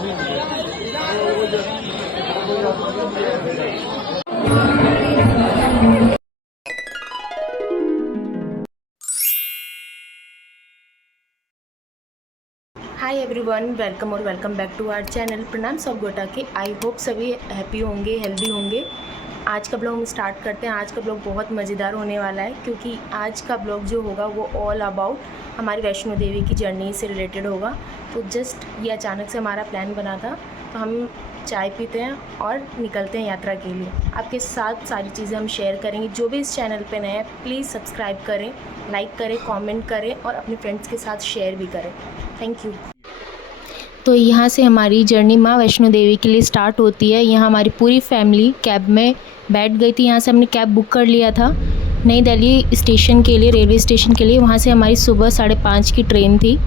हाय everyone, welcome और welcome back to our channel प्रणाम सब गोटा के। आई होप सभी हैप्पी होंगे, हेल्दी होंगे। आज का ब्लॉग हम स्टार्ट करते हैं। आज का ब्लॉग बहुत मज़ेदार होने वाला है क्योंकि आज का ब्लॉग जो होगा वो ऑल अबाउट हमारी वैष्णो देवी की जर्नी से रिलेटेड होगा। तो जस्ट ये अचानक से हमारा प्लान बना था, तो हम चाय पीते हैं और निकलते हैं यात्रा के लिए। आपके साथ सारी चीज़ें हम शेयर करेंगे। जो भी इस चैनल पे नए हैं प्लीज़ सब्सक्राइब करें, लाइक करें, कमेंट करें और अपने फ्रेंड्स के साथ शेयर भी करें। Thank you. तो यहाँ से हमारी जर्नी माँ वैष्णो देवी के लिए स्टार्ट होती है। यहाँ हमारी पूरी फैमिली कैब में बैठ गई थी। यहाँ से हमने कैब बुक कर लिया था नई दिल्ली स्टेशन के लिए, रेलवे स्टेशन के लिए। वहाँ से हमारी सुबह 5:30 की ट्रेन थी।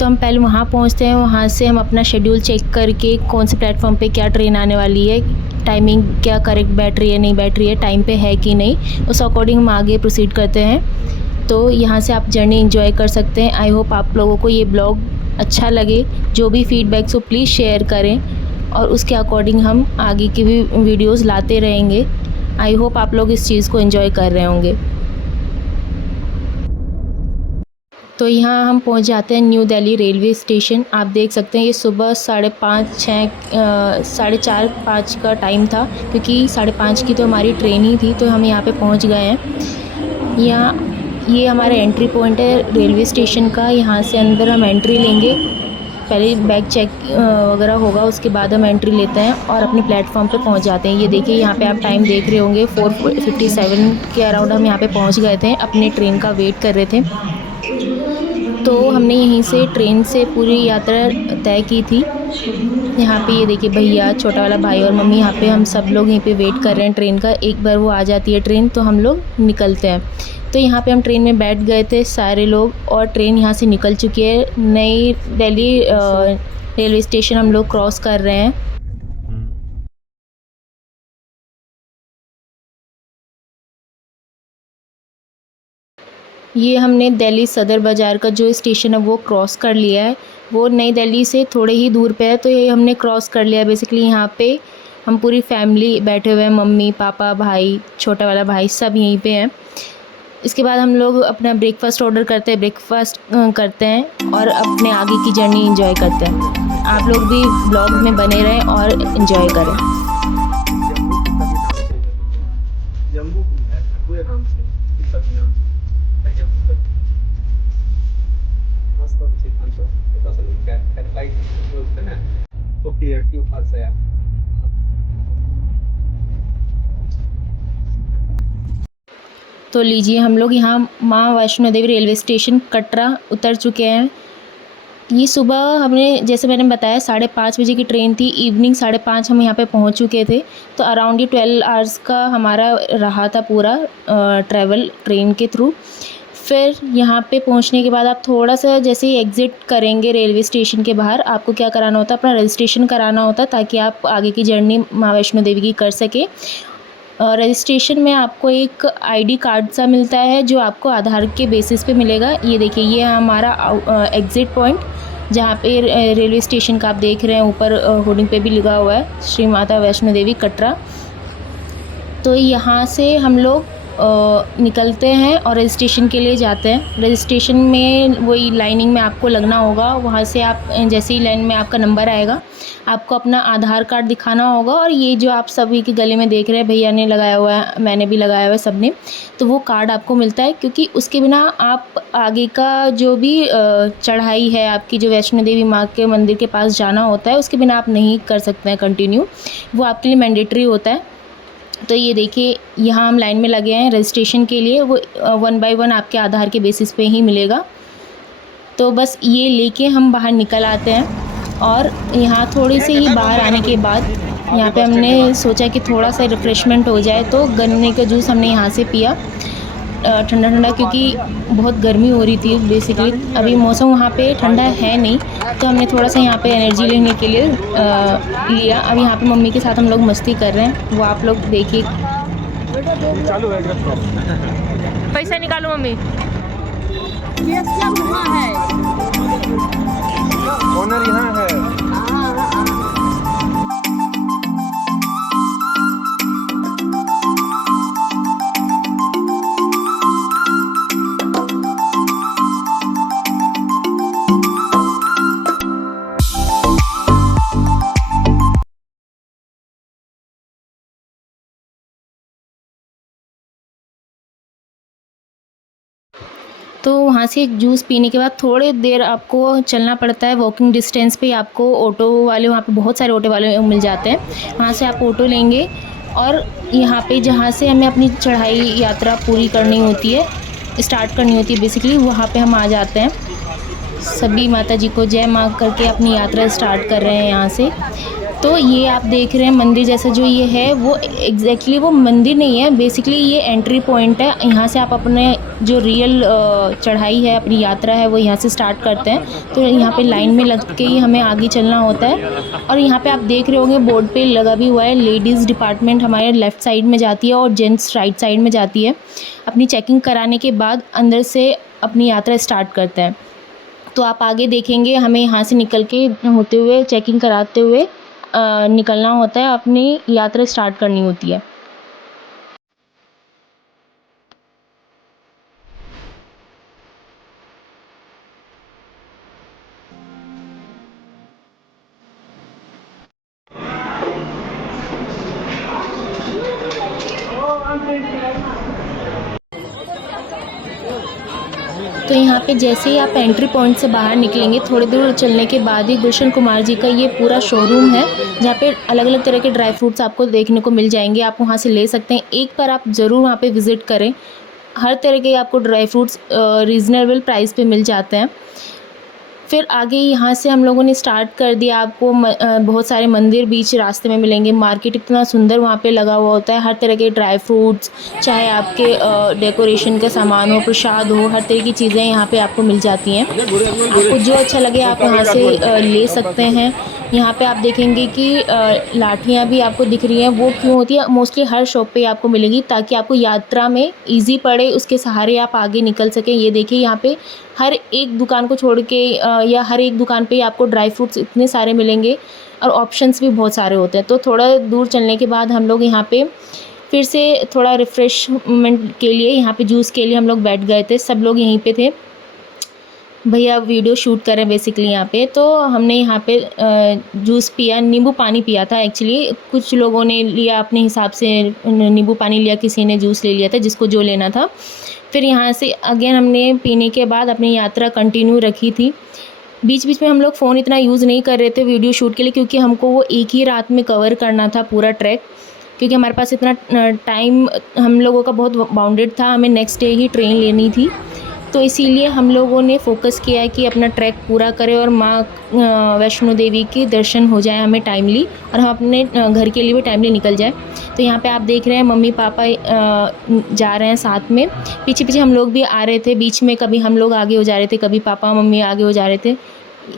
तो हम पहले वहाँ पहुँचते हैं। वहाँ से हम अपना शेड्यूल चेक करके कौन से प्लेटफॉर्म पे क्या ट्रेन आने वाली है, टाइमिंग क्या करेक्ट बैठ रही है, नहीं बैठ रही है, टाइम पे है कि नहीं, उस अकॉर्डिंग हम आगे प्रोसीड करते हैं। तो यहाँ से आप जर्नी एंजॉय कर सकते हैं। आई होप आप लोगों को ये ब्लॉग अच्छा लगे। जो भी फीडबैक्स हो प्लीज़ शेयर करें और उसके अकॉर्डिंग हम आगे की भी वीडियोस लाते रहेंगे। आई होप आप लोग इस चीज़ को एंजॉय कर रहे होंगे। तो यहाँ हम पहुँच जाते हैं न्यू दिल्ली रेलवे स्टेशन। आप देख सकते हैं ये सुबह 4:30 का टाइम था क्योंकि 5:30 की तो हमारी ट्रेन ही थी। तो हम यहाँ पे पहुँच गए हैं। यहाँ ये हमारा एंट्री पॉइंट है रेलवे स्टेशन का। यहाँ से अंदर हम एंट्री लेंगे, पहले बैग चेक वगैरह होगा, उसके बाद हम एंट्री लेते हैं और अपने प्लेटफॉर्म पे पहुँच जाते हैं। ये देखिए यहाँ पे आप टाइम देख रहे होंगे 4:57 के अराउंड हम यहाँ पे पहुँच गए थे। अपने ट्रेन का वेट कर रहे थे। तो हमने यहीं से ट्रेन से पूरी यात्रा तय की थी। यहाँ पे ये देखिए भैया, छोटा वाला भाई और मम्मी, यहाँ पे हम सब लोग यहीं पे वेट कर रहे हैं ट्रेन का। एक बार वो आ जाती है ट्रेन तो हम लोग निकलते हैं। तो यहाँ पे हम ट्रेन में बैठ गए थे सारे लोग और ट्रेन यहाँ से निकल चुकी है। नई दिल्ली रेलवे स्टेशन हम लोग क्रॉस कर रहे हैं। ये हमने दिल्ली सदर बाज़ार का जो स्टेशन है वो क्रॉस कर लिया है। वो नई दिल्ली से थोड़े ही दूर पे है, तो ये हमने क्रॉस कर लिया है। बेसिकली यहाँ पे हम पूरी फैमिली बैठे हुए हैं, मम्मी पापा भाई, छोटा वाला भाई, सब यहीं पे हैं। इसके बाद हम लोग अपना ब्रेकफास्ट ऑर्डर करते हैं, ब्रेकफास्ट करते हैं और अपने आगे की जर्नी एंजॉय करते हैं। आप लोग भी ब्लॉग में बने रहें और एंजॉय करें। तो लीजिए हम लोग यहाँ माँ वैष्णो देवी रेलवे स्टेशन कटरा उतर चुके हैं। ये सुबह हमने, जैसे मैंने बताया, 5:30 बजे की ट्रेन थी। इवनिंग 5:30 हम यहाँ पे पहुँच चुके थे। तो अराउंड ये 12 आवर्स का हमारा रहा था पूरा ट्रैवल ट्रेन के थ्रू। फिर यहाँ पे पहुँचने के बाद आप थोड़ा सा जैसे ही एग्ज़िट करेंगे रेलवे स्टेशन के बाहर, आपको क्या कराना होता है, अपना रजिस्ट्रेशन कराना होता है ताकि आप आगे की जर्नी माँ वैष्णो देवी की कर सकें। रजिस्ट्रेशन में आपको एक आईडी कार्ड सा मिलता है जो आपको आधार के बेसिस पे मिलेगा। ये देखिए ये हमारा एग्ज़िट पॉइंट जहाँ पे रेलवे स्टेशन का आप देख रहे हैं, ऊपर होर्डिंग पे भी लिखा हुआ है श्री माता वैष्णो देवी कटरा। तो यहाँ से हम लोग निकलते हैं और रजिस्ट्रेशन के लिए जाते हैं। रजिस्ट्रेशन में वही लाइनिंग में आपको लगना होगा। वहाँ से आप जैसे ही लाइन में आपका नंबर आएगा, आपको अपना आधार कार्ड दिखाना होगा। और ये जो आप सभी के गले में देख रहे हैं, भैया ने लगाया हुआ है, मैंने भी लगाया हुआ है, सब ने, तो वो कार्ड आपको मिलता है क्योंकि उसके बिना आप आगे का जो भी चढ़ाई है आपकी, जो वैष्णो देवी माँ के मंदिर के पास जाना होता है, उसके बिना आप नहीं कर सकते हैं कंटिन्यू। वो आपके लिए मैंडेटरी होता है। तो ये देखिए यहाँ हम लाइन में लगे हैं रजिस्ट्रेशन के लिए। वो 1 बाय 1 आपके आधार के बेसिस पे ही मिलेगा। तो बस ये लेके हम बाहर निकल आते हैं और यहाँ थोड़ी से ही बाहर आने के बाद यहाँ पे हमने सोचा कि थोड़ा सा रिफ़्रेशमेंट हो जाए, तो गन्ने का जूस हमने यहाँ से पिया ठंडा ठंडा, क्योंकि बहुत गर्मी हो रही थी। बेसिकली अभी मौसम वहाँ पे ठंडा है नहीं, तो हमने थोड़ा सा यहाँ पे एनर्जी लेने के लिए लिया। अब यहाँ पे मम्मी के साथ हम लोग मस्ती कर रहे हैं, वो आप लोग देखिए। पैसा निकालो मम्मी। ओनर यहाँ है। तो वहाँ से जूस पीने के बाद थोड़ी देर आपको चलना पड़ता है। वॉकिंग डिस्टेंस पे आपको ऑटो वाले, वहाँ पे बहुत सारे ऑटो वाले मिल जाते हैं, वहाँ से आप ऑटो लेंगे और यहाँ पे जहाँ से हमें अपनी चढ़ाई यात्रा पूरी करनी होती है, स्टार्ट करनी होती है बेसिकली, वहाँ पे हम आ जाते हैं। सभी माता जी को जय माँ करके अपनी यात्रा स्टार्ट कर रहे हैं यहाँ से। तो ये आप देख रहे हैं मंदिर जैसा जो ये है, वो एग्जैक्टली वो मंदिर नहीं है, बेसिकली ये एंट्री पॉइंट है। यहाँ से आप अपने जो रियल चढ़ाई है, अपनी यात्रा है, वो यहाँ से स्टार्ट करते हैं। तो यहाँ पे लाइन में लग के ही हमें आगे चलना होता है। और यहाँ पे आप देख रहे होंगे बोर्ड पे लगा भी हुआ है, लेडीज़ डिपार्टमेंट हमारे लेफ़्ट साइड में जाती है और जेंट्स राइट साइड में जाती है। अपनी चेकिंग कराने के बाद अंदर से अपनी यात्रा स्टार्ट करते हैं। तो आप आगे देखेंगे हमें यहाँ से निकल के होते हुए, चेकिंग कराते हुए निकलना होता है, अपनी यात्रा स्टार्ट करनी होती है। तो यहाँ पे जैसे ही आप एंट्री पॉइंट से बाहर निकलेंगे, थोड़ी दूर चलने के बाद ही गुलशन कुमार जी का ये पूरा शोरूम है, जहाँ पे अलग अलग तरह के ड्राई फ्रूट्स आपको देखने को मिल जाएंगे। आप वहाँ से ले सकते हैं, एक बार आप ज़रूर वहाँ पे विज़िट करें। हर तरह के आपको ड्राई फ्रूट्स रीज़नेबल प्राइस पे मिल जाते हैं। फिर आगे यहाँ से हम लोगों ने स्टार्ट कर दिया। आपको बहुत सारे मंदिर बीच रास्ते में मिलेंगे। मार्केट इतना सुंदर वहाँ पे लगा हुआ होता है, हर तरह के ड्राई फ्रूट्स, चाहे आपके डेकोरेशन का सामान हो, प्रसाद हो, हर तरह की चीज़ें यहाँ पे आपको मिल जाती हैं। आपको जो अच्छा लगे आप यहाँ से ले सकते हैं। यहाँ पे आप देखेंगे कि लाठियाँ भी आपको दिख रही हैं। वो क्यों होती है, मोस्टली हर शॉप पे आपको मिलेगी, ताकि आपको यात्रा में इजी पड़े, उसके सहारे आप आगे निकल सकें। ये देखिए यहाँ पे हर एक दुकान को छोड़ के या हर एक दुकान पे आपको ड्राई फ्रूट्स इतने सारे मिलेंगे और ऑप्शंस भी बहुत सारे होते हैं। तो थोड़ा दूर चलने के बाद हम लोग यहाँ पे फिर से थोड़ा रिफ़्रेशमेंट के लिए, यहाँ पे जूस के लिए हम लोग बैठ गए थे। सब लोग यहीं पे थे, भैया वीडियो शूट कर रहे हैं बेसिकली यहाँ पे। तो हमने यहाँ पे जूस पिया, नींबू पानी पिया था एक्चुअली। कुछ लोगों ने लिया अपने हिसाब से, नींबू पानी लिया, किसी ने जूस ले लिया था, जिसको जो लेना था। फिर यहाँ से अगेन हमने पीने के बाद अपनी यात्रा कंटिन्यू रखी थी। बीच बीच में हम लोग फ़ोन इतना यूज़ नहीं कर रहे थे वीडियो शूट के लिए, क्योंकि हमको वो एक ही रात में कवर करना था पूरा ट्रैक, क्योंकि हमारे पास इतना टाइम हम लोगों का बहुत बाउंडेड था। हमें नेक्स्ट डे ही ट्रेन लेनी थी, तो इसीलिए हम लोगों ने फ़ोकस किया है कि अपना ट्रैक पूरा करें और माँ वैष्णो देवी के दर्शन हो जाए हमें टाइमली, और हम अपने घर के लिए भी टाइमली निकल जाए। तो यहाँ पे आप देख रहे हैं मम्मी पापा जा रहे हैं साथ में, पीछे पीछे हम लोग भी आ रहे थे। बीच में कभी हम लोग आगे हो जा रहे थे, कभी पापा मम्मी आगे हो जा रहे थे।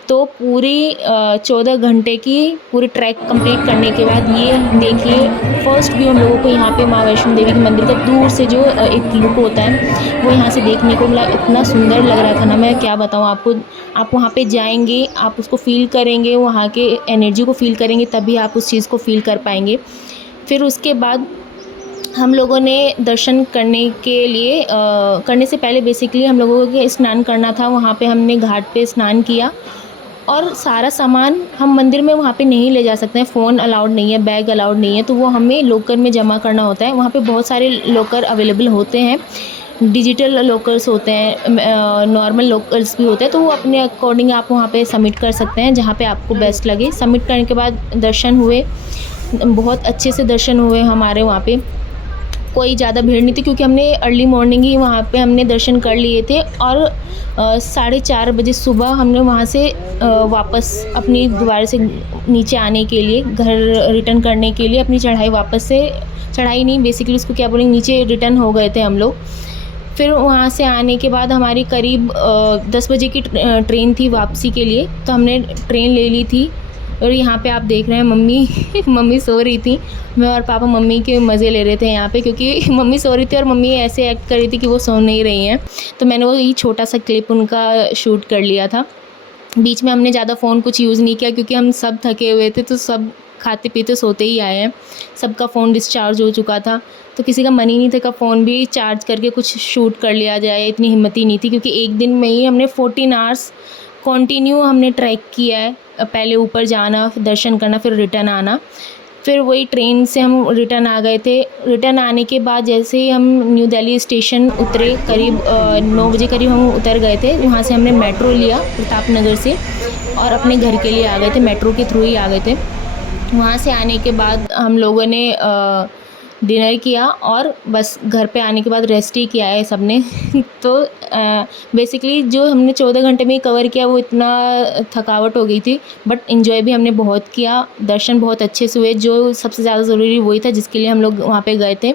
तो पूरी 14 घंटे की पूरी ट्रैक कंप्लीट करने के बाद ये देखिए फर्स्ट व्यू हम लोगों को यहाँ पे माँ वैष्णो देवी के मंदिर का दूर से जो एक लुक होता है, वो यहाँ से देखने को मिला। इतना सुंदर लग रहा था ना, मैं क्या बताऊँ आपको। आप वहाँ पे जाएंगे, आप उसको फ़ील करेंगे, वहाँ के एनर्जी को फ़ील करेंगे, तभी आप उस चीज़ को फ़ील कर पाएंगे। फिर उसके बाद हम लोगों ने दर्शन करने के लिए करने से पहले बेसिकली हम लोगों को स्नान करना था। वहाँ पे हमने घाट पे स्नान किया, और सारा सामान हम मंदिर में वहाँ पे नहीं ले जा सकते हैं। फ़ोन अलाउड नहीं है, बैग अलाउड नहीं है, तो वो हमें लॉकर में जमा करना होता है। वहाँ पे बहुत सारे लॉकर अवेलेबल होते हैं, डिजिटल लॉकर्स होते हैं, नॉर्मल लॉकर्स भी होते हैं। तो वो अपने अकॉर्डिंग आप वहाँ पे सबमिट कर सकते हैं, जहाँ पे आपको बेस्ट लगे। सबमिट करने के बाद दर्शन हुए, बहुत अच्छे से दर्शन हुए हमारे वहाँ पे। कोई ज़्यादा भीड़ नहीं थी, क्योंकि हमने अर्ली मॉर्निंग ही वहाँ पे हमने दर्शन कर लिए थे। और 4:30 बजे सुबह हमने वहाँ से वापस अपनी दोबारा से नीचे आने के लिए, घर रिटर्न करने के लिए अपनी चढ़ाई वापस से, चढ़ाई नहीं बेसिकली उसको क्या बोलेंगे, नीचे रिटर्न हो गए थे हम लोग। फिर वहाँ से आने के बाद हमारी करीब 10 बजे की ट्रेन थी वापसी के लिए, तो हमने ट्रेन ले ली थी। और यहाँ पे आप देख रहे हैं मम्मी मम्मी सो रही थी, मैं और पापा मम्मी के मज़े ले रहे थे यहाँ पे, क्योंकि मम्मी सो रही थी और मम्मी ऐसे एक्ट कर रही थी कि वो सो नहीं रही हैं। तो मैंने वो ये छोटा सा क्लिप उनका शूट कर लिया था। बीच में हमने ज़्यादा फ़ोन कुछ यूज़ नहीं किया, क्योंकि हम सब थके हुए थे, तो सब खाते पीते सोते ही आए हैं। सबका फ़ोन डिस्चार्ज हो चुका था, तो किसी का मन ही नहीं था कि फ़ोन भी चार्ज करके कुछ शूट कर लिया जाए। इतनी हिम्मत ही नहीं थी, क्योंकि एक दिन में ही हमने 14 आवर्स कंटिन्यू हमने ट्रैक किया है। पहले ऊपर जाना, फिर दर्शन करना, फिर रिटर्न आना। फिर वही ट्रेन से हम रिटर्न आ गए थे। रिटर्न आने के बाद जैसे ही हम न्यू दिल्ली स्टेशन उतरे, करीब 9 बजे करीब हम उतर गए थे। वहाँ से हमने मेट्रो लिया प्रताप नगर से और अपने घर के लिए आ गए थे, मेट्रो के थ्रू ही आ गए थे। वहाँ से आने के बाद हम लोगों ने डिनर किया और बस घर पे आने के बाद रेस्ट ही किया है सबने। तो बेसिकली जो हमने 14 घंटे में ही कवर किया वो इतना थकावट हो गई थी, बट इन्जॉय भी हमने बहुत किया। दर्शन बहुत अच्छे से हुए, जो सबसे ज़्यादा ज़रूरी वही था जिसके लिए हम लोग वहाँ पे गए थे,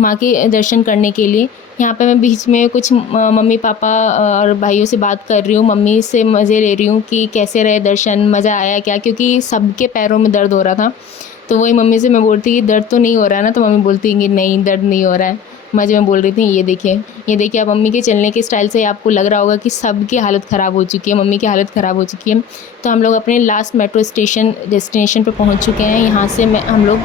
माँ के दर्शन करने के लिए। यहाँ पे मैं बीच में कुछ मम्मी पापा और भाइयों से बात कर रही हूँ, मम्मी से मज़े ले रही हूँ कि कैसे रहे दर्शन, मज़ा आया क्या, क्योंकि सबके पैरों में दर्द हो रहा था। तो वही मम्मी से मैं बोलती कि दर्द तो नहीं हो रहा है ना, तो मम्मी बोलती कि नहीं दर्द नहीं हो रहा है। मज़े में बोल रही थी ये देखिए आप मम्मी के चलने के स्टाइल से आपको लग रहा होगा कि सबकी हालत ख़राब हो चुकी है, मम्मी की हालत ख़राब हो चुकी है। तो हम लोग अपने लास्ट मेट्रो स्टेशन डेस्टिनेशन पे पहुंच चुके हैं। यहाँ से हम लोग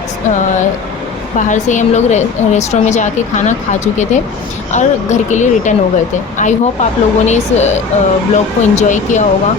बाहर से ही हम लोग रेस्टोरेंट में जाके खाना खा चुके थे और घर के लिए रिटर्न हो गए थे। आई होप आप लोगों ने इस ब्लॉग को एंजॉय किया होगा।